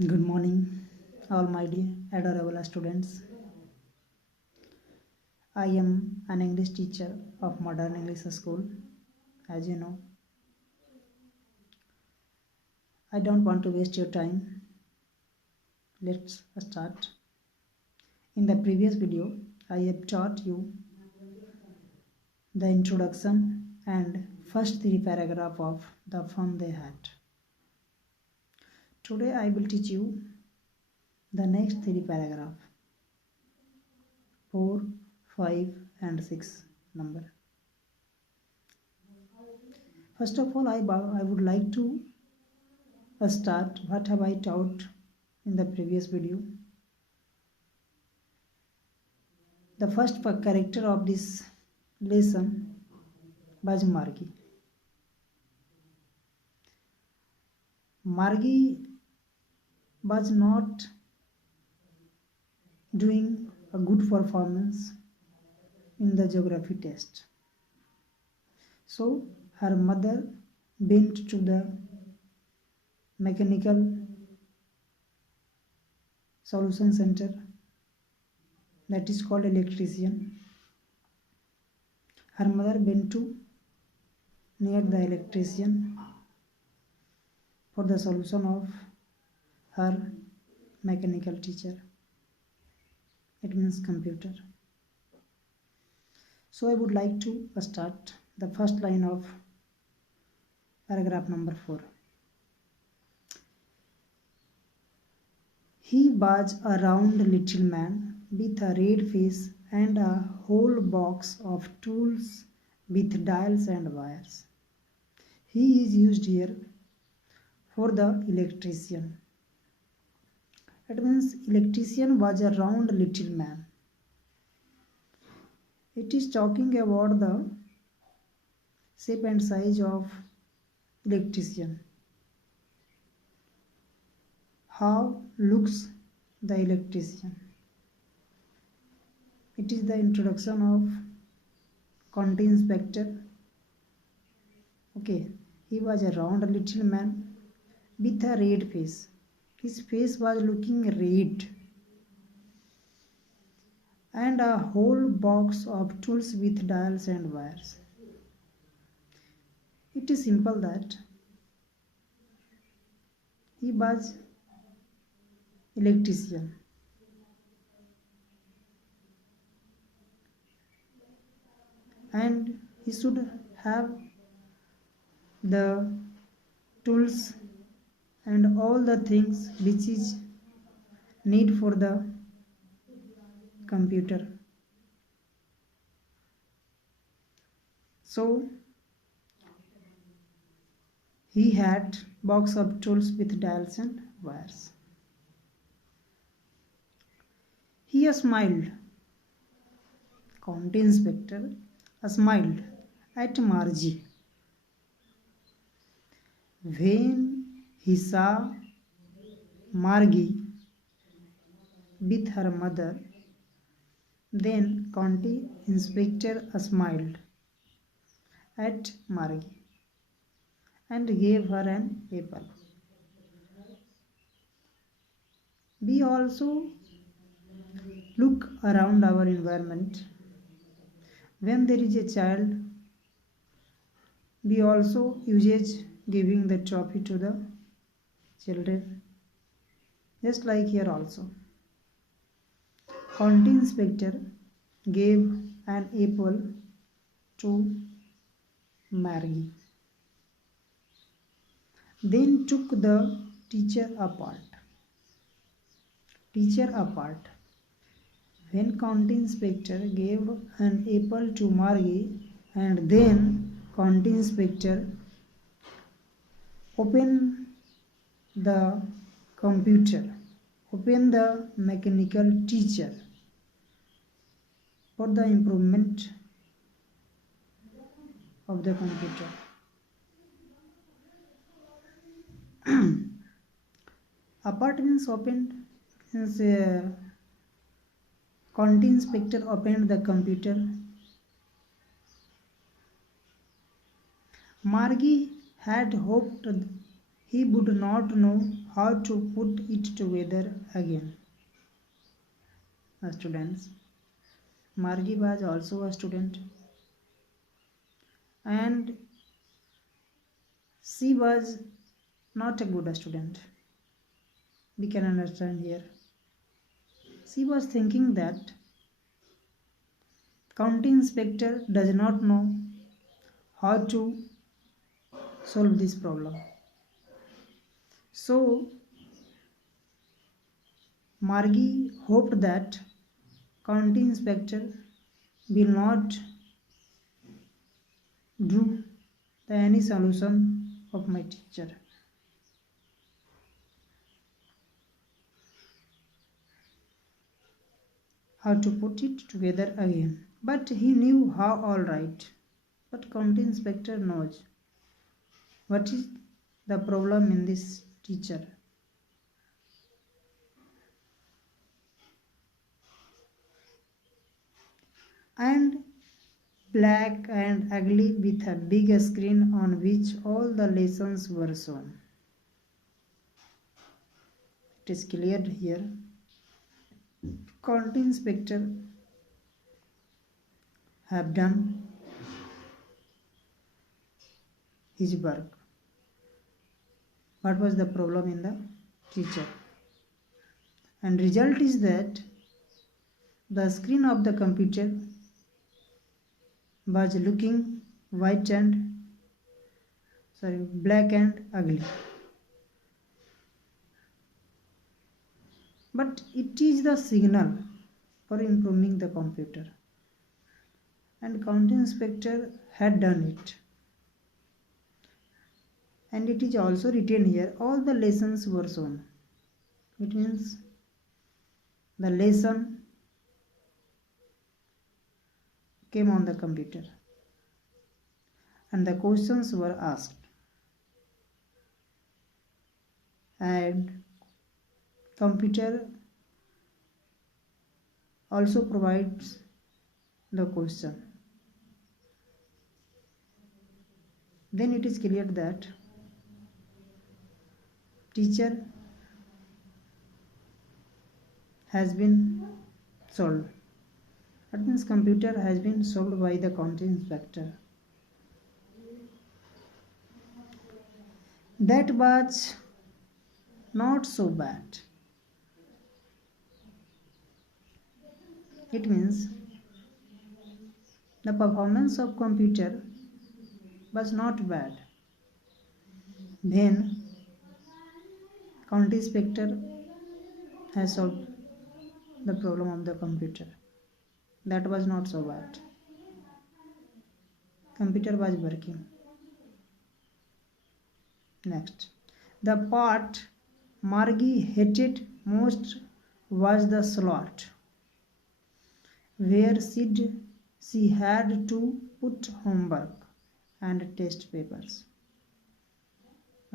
Good morning, all my dear adorable students. I am an English teacher of Modern English School. As you know, I don't want to waste your time. Let's start. In the previous video, I have taught you the introduction and first three paragraphs of the fun they had. Today I will teach you the next three paragraphs 4, 5 and 6 number. First of all, I would like to start what have I taught in the previous video. The first character of this lesson was Margie. Margie was not doing a good performance in the geography test. So her mother went to the mechanical solution center, that is called electrician. Her mother went to near the electrician for the solution of her mechanical teacher. It means computer. So I would like to start the first line of paragraph number 4. He was a round little man with a red face and a whole box of tools with dials and wires. He is used here for the electrician. It means electrician was a round little man. It is talking about the shape and size of electrician. How looks the electrician? It is the introduction of quantity inspector. Okay, he was a round little man with a red face. His face was looking red, and a whole box of tools with dials and wires. It is simple that he was electrician. And he should have the tools and all the things which is need for the computer. So he had box of tools with dials and wires. He smiled. County inspector smiled at Margie when he saw Margie with her mother. Then county inspector smiled at Margie and gave her an apple. We also look around our environment. When there is a child, we also use giving the trophy to the children, just like here also. County inspector gave an apple to Margie, then took the teacher apart. When county inspector gave an apple to Margie and then county inspector opened the computer, opened the mechanical teacher for the improvement of the computer. Apart means opened, means county inspector opened the computer. Margie had hoped he would not know how to put it together again. Students, Margie was also a student, and she was not a good student. We can understand here. She was thinking that county inspector does not know how to solve this problem. So Margie hoped that county inspector will not do any solution of my teacher. How to put it together again. But he knew how, all right. But county inspector knows what is the problem in this teacher. And black and ugly with a big screen on which all the lessons were shown. It is clear here. County inspector have done his work. What was the problem in the teacher? And result is that the screen of the computer was looking black and ugly. But it is the signal for improving the computer. And county inspector had done it. And it is also written here, all the lessons were shown. It means the lesson came on the computer and the questions were asked, and computer also provides the question. Then it is clear that teacher has been solved. That means computer has been solved by the county inspector. That was not so bad. It means the performance of computer was not bad. Then county inspector has solved the problem of the computer. That was not so bad. Computer was working. Next, the part Margie hated most was the slot where she had to put homework and test papers.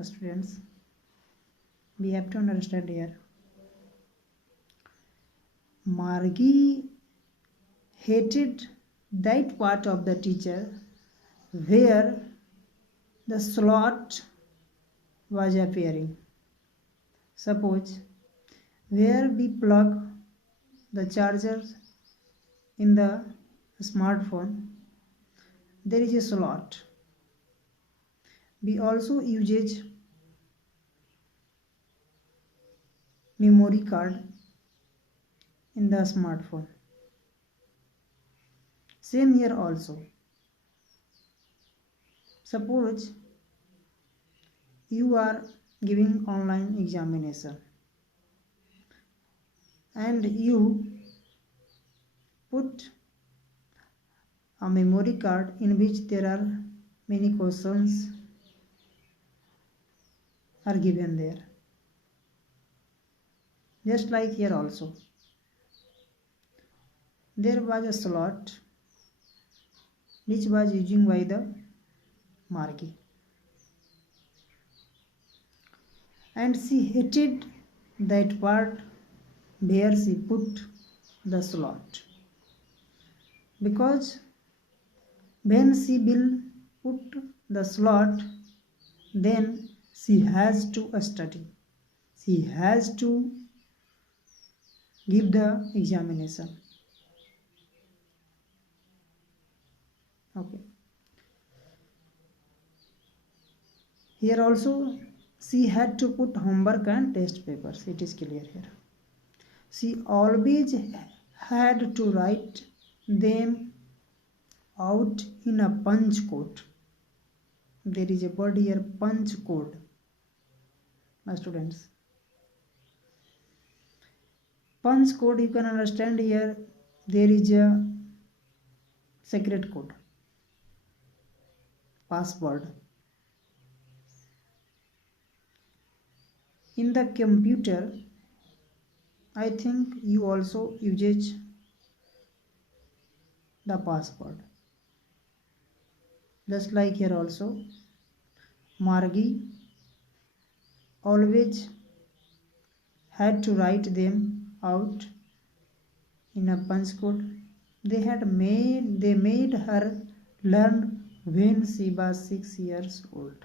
Students, we have to understand here. Margie hated that part of the teacher where the slot was appearing. Suppose where we plug the chargers in the smartphone, there is a slot. We also use memory card in the smartphone. Same here also. Suppose you are giving online examination and you put a memory card in which there are many questions are given there. Just like here also. There was a slot which was used by the Margie. And she hated that part where she put the slot. Because when she will put the slot, then She has to study. She has to give the examination. Okay. Here also she had to put homework and test papers. It is clear here. She always had to write them out in a punch code. There is a word here, punch code, my students. Punch code, you can understand here, there is a secret code, password. In the computer, I think you also use the password. Just like here also, Margie always had to write them out in a punch code. They made her learn when she was 6 years old.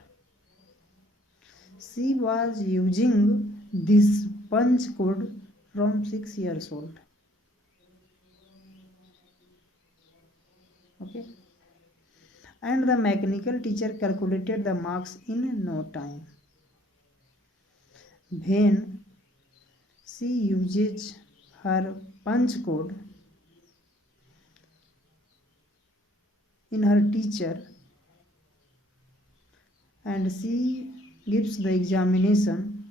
She was using this punch code from 6 years old. Okay. And the mechanical teacher calculated the marks in no time. When she uses her punch code in her teacher and she gives the examination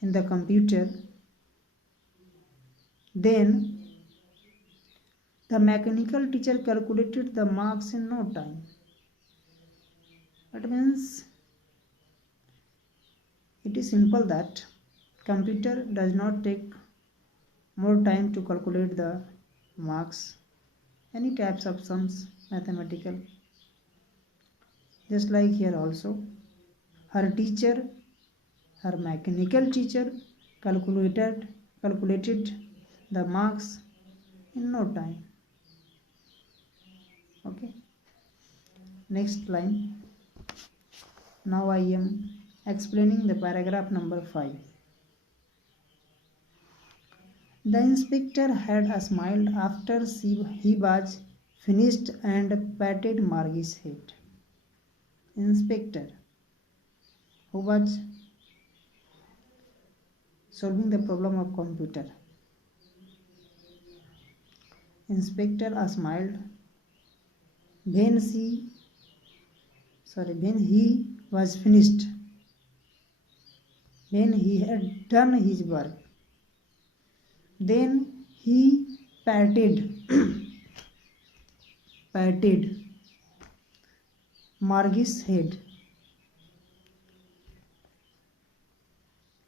in the computer, then the mechanical teacher calculated the marks in no time. That means it is simple that computer does not take more time to calculate the marks, any types of sums, mathematical. Just like here also, her teacher, her mechanical teacher calculated the marks in no time. Okay. Next line. Now I am explaining the paragraph number 5. The inspector had smiled after he was finished and patted Margie's head. Inspector, who was solving the problem of computer. Inspector smiled when he was finished, when he had done his work. Then he patted Margie's head.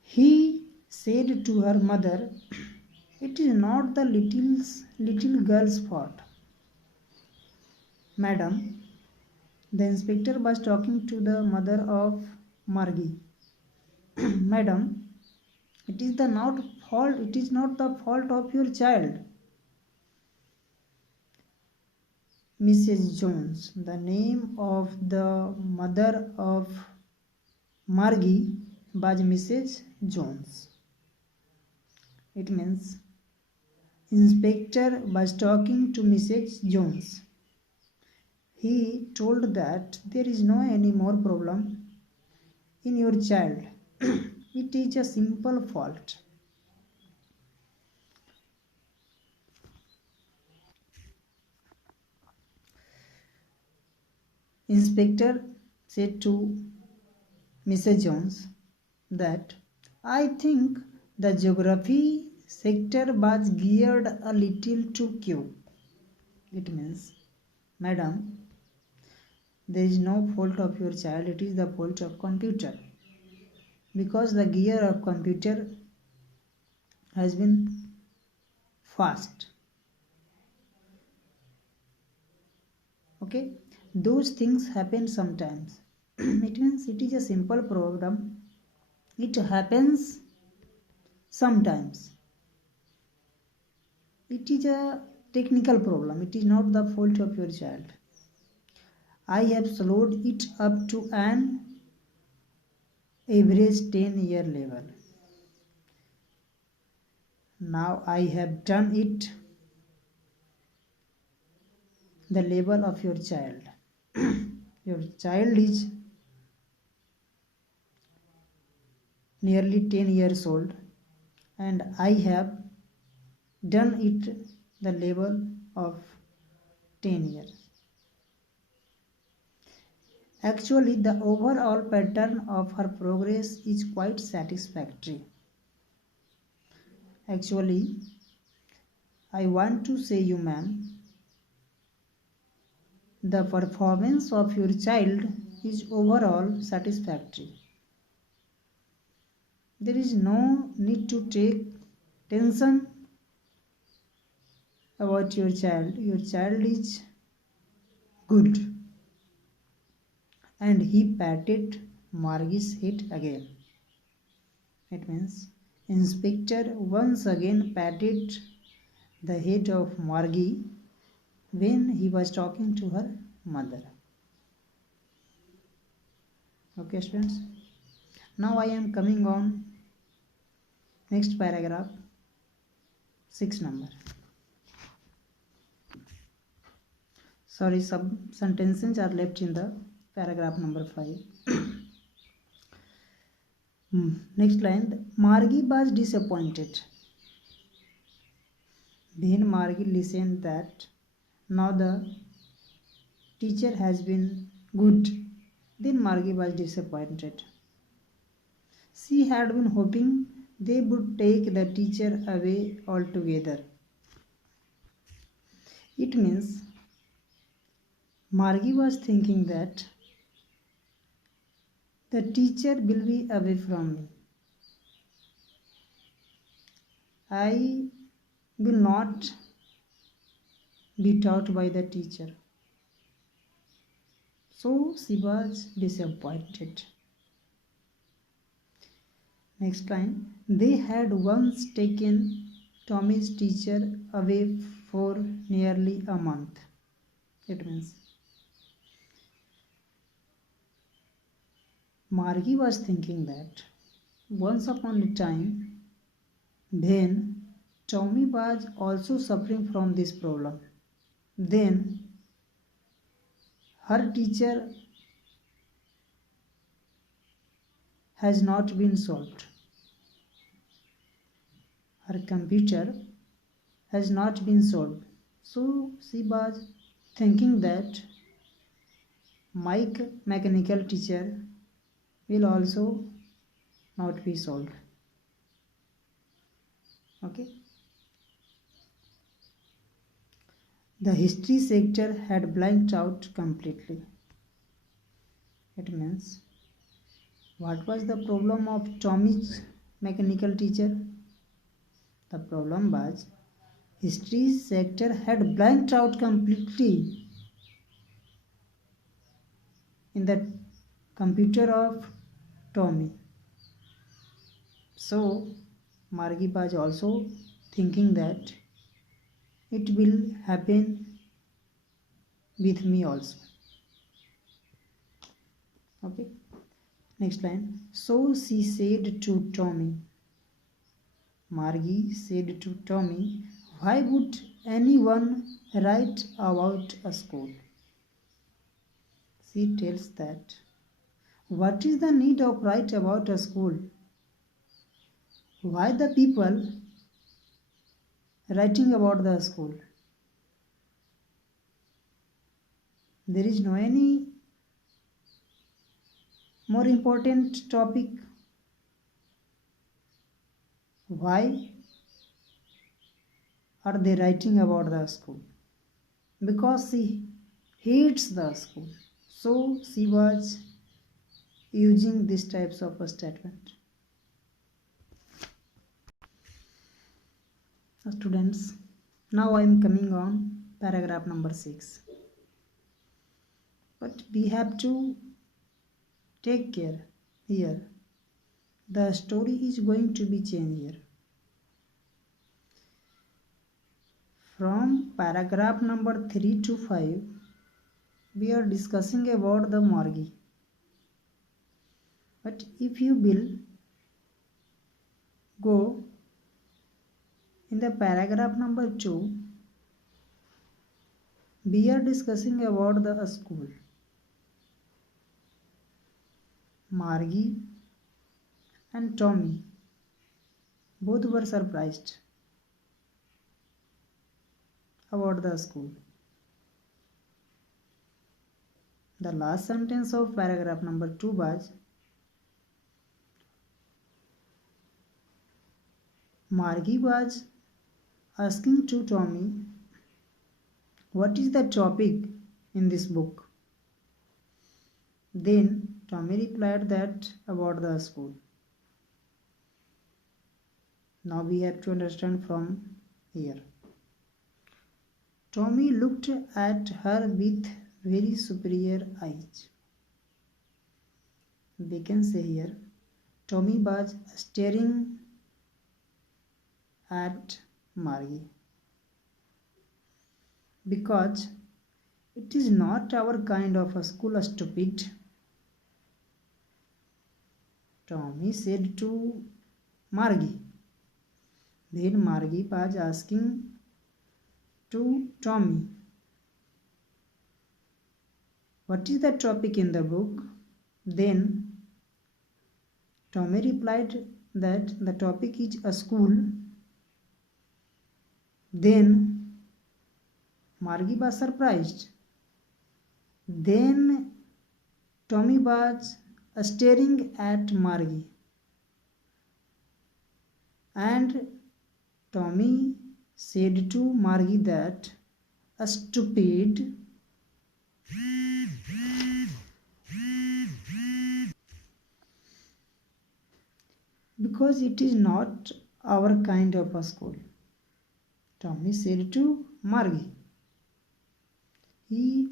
He said to her mother, "It is not the little girl's fault." Madam, the inspector was talking to the mother of Margie. Madam, it is not the fault of your child. Mrs. Jones, the name of the mother of Margie was Mrs. Jones. It means inspector was talking to Mrs. Jones. He told that there is no any more problem in your child. It is a simple fault. Inspector said to Mrs. Jones that I think the geography sector was geared a little too cute. It means, Madam, there is no fault of your child, it is the fault of computer. Because the gear of computer has been fast. Okay, those things happen sometimes. It means it is a simple program. It happens sometimes. It is a technical problem. It is not the fault of your child. I have slowed it up to an average 10-year level. Now I have done it the level of your child. Your child is nearly 10 years old and I have done it the level of 10 years. Actually, the overall pattern of her progress is quite satisfactory. Actually, I want to say you, ma'am, the performance of your child is overall satisfactory. There is no need to take tension about your child. Your child is good. And he patted Margie's head again. It means Inspector once again patted the head of Margie when he was talking to her mother. Okay, students. Now I am coming on next paragraph, 6 number. Sorry, some sentences are left in the paragraph number 5. Next line, Margie was disappointed. Then Margie listened that now the teacher has been good. Then Margie was disappointed. She had been hoping they would take the teacher away altogether. It means Margie was thinking that the teacher will be away from me. I will not be taught by the teacher. So she was disappointed. Next line. They had once taken Tommy's teacher away for nearly a month. It means Margie was thinking that once upon a time, then Tommy was also suffering from this problem. Then her teacher has not been solved. Her computer has not been solved. So she was thinking that my mechanical teacher will also not be solved. Okay. The history sector had blanked out completely. It means what was the problem of Tommy's mechanical teacher? The problem was history sector had blanked out completely in the computer of Tommy. So Margie was also thinking that it will happen with me also. Okay. Next line. So she said to Tommy. Margie said to Tommy, why would anyone write about a school? She tells that. What is the need of write about a school? Why the people writing about the school? There is no any more important topic. Why are they writing about the school? Because she hates the school. So she was using these types of a statement. Students, now I am coming on paragraph number 6. But we have to take care here. The story is going to be changed here. From paragraph number 3 to 5, we are discussing about the Margie. But if you will go in the paragraph number 2, we are discussing about the school. Margie and Tommy both were surprised about the school. The last sentence of paragraph number 2 was Margie was asking to Tommy, what is the topic in this book? Then Tommy replied that about the school. Now we have to understand from here. Tommy looked at her with very superior eyes. We can say here, Tommy was staring at Margie. Because it is not our kind of a school, stupid, Tommy said to Margie. Then Margie was asking to Tommy, what is the topic in the book? Then Tommy replied that the topic is a school. Then Margie was surprised. Then Tommy was staring at Margie. And Tommy said to Margie that a stupid because it is not our kind of a school. Tommy said to Margie. He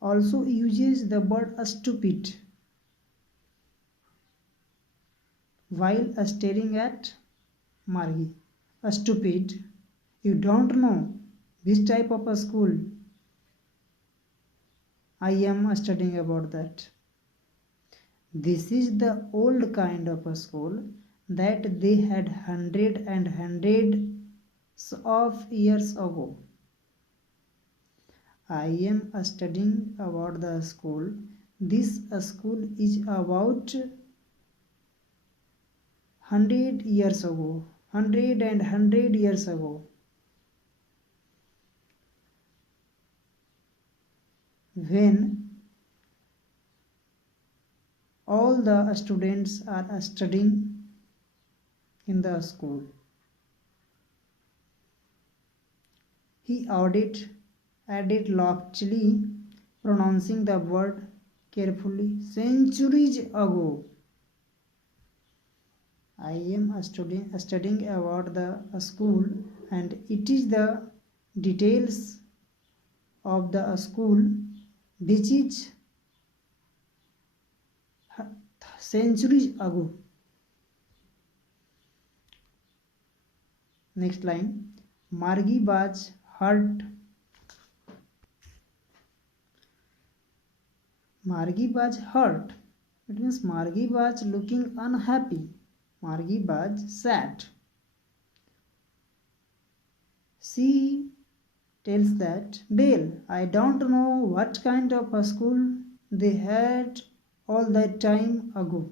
also uses the word stupid while staring at Margie. Stupid, you don't know which type of a school I am studying about that. This is the old kind of a school that they had hundreds of years ago. I am studying about the school. This school is about 100 years ago. 100 years ago. When all the students are studying in the school. He added loftily, pronouncing the word carefully, centuries ago. I am studying about the school, and it is the details of the school which is centuries ago. Next line, Margie was hurt. Margie was hurt. It means Margie was looking unhappy. Margie was sad. She tells that, Bill, I don't know what kind of a school they had all that time ago.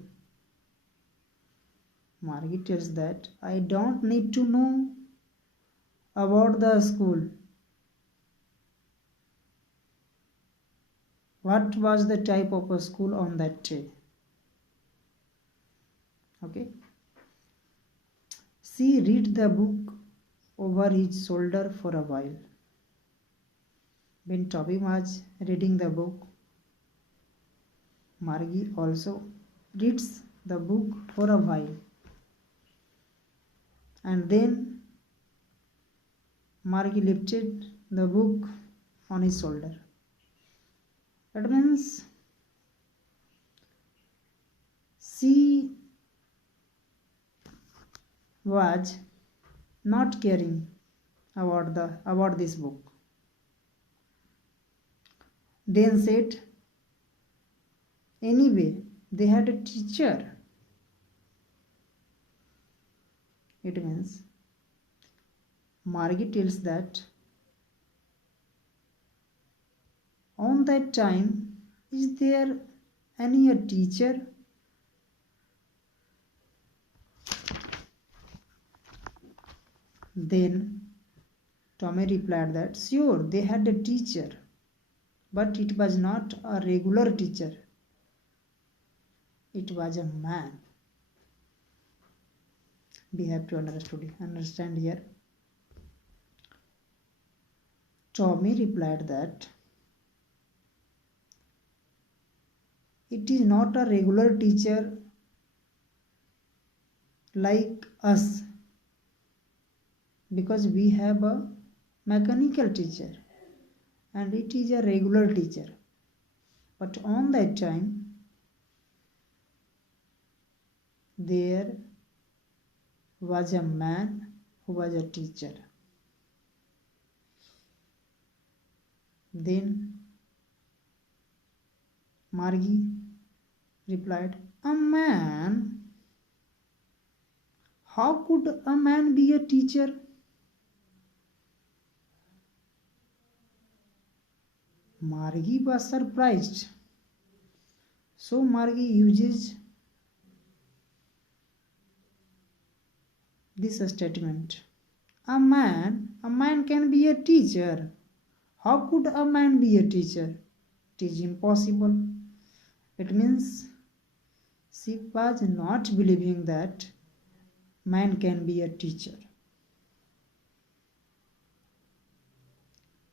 Margie tells that, I don't need to know about the school. What was the type of a school on that day? Okay. She read the book over his shoulder for a while. When Toby was reading the book, Margie also reads the book for a while. And then Margie lifted the book on his shoulder. That means she was not caring about this book. Dan said, anyway, they had a teacher. It means Margie tells that on that time, is there any a teacher? Then Tommy replied that sure, they had a teacher, but it was not a regular teacher. It was a man. We have to understand here. Tommy replied that it is not a regular teacher like us, because we have a mechanical teacher and it is a regular teacher. But on that time, there was a man who was a teacher. Then Margie replied, a man? How could a man be a teacher? Margie was surprised. So Margie uses this statement. A man can be a teacher. How could a man be a teacher? It is impossible. It means she was not believing that man can be a teacher.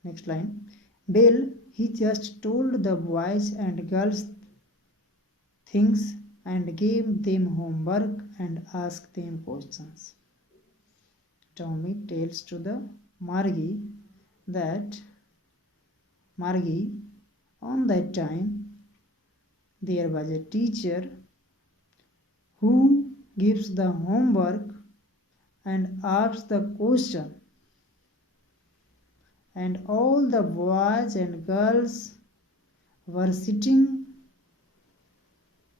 Next line. Bill, he just told the boys and girls things and gave them homework and asked them questions. Tommy tells to the Margie that Margie, on that time there was a teacher who gives the homework and asks the question, and all the boys and girls were sitting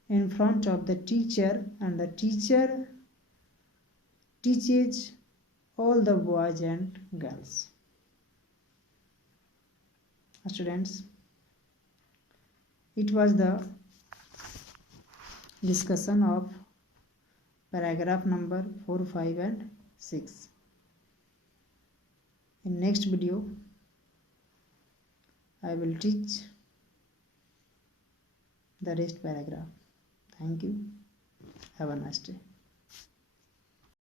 in front of the teacher, and the teacher teaches all the boys and girls. Students, it was the discussion of paragraph number 4, 5 and 6. In next video, I will teach the rest paragraph. Thank you. Have a nice day.